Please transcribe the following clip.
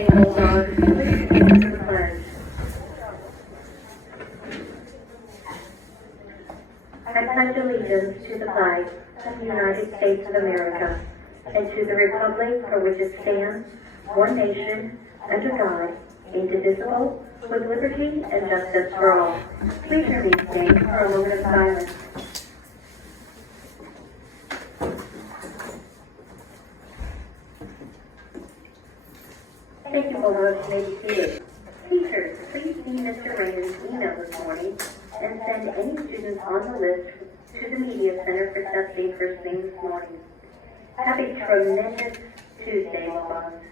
Standing Bulldogs, please stand for the pledge. I pledge allegiance to the flag of the United States of America and to the republic for which it stands, one nation, under God, indivisible, with liberty and justice for all. Please remain standing for a moment of silence. Thank you, Bulldogs. You may be seated. Teachers, please see Mr. Raymond's email this morning and send any students on the list to the Media Center for testing first thing this morning. Have a tremendous Tuesday, Bulldogs.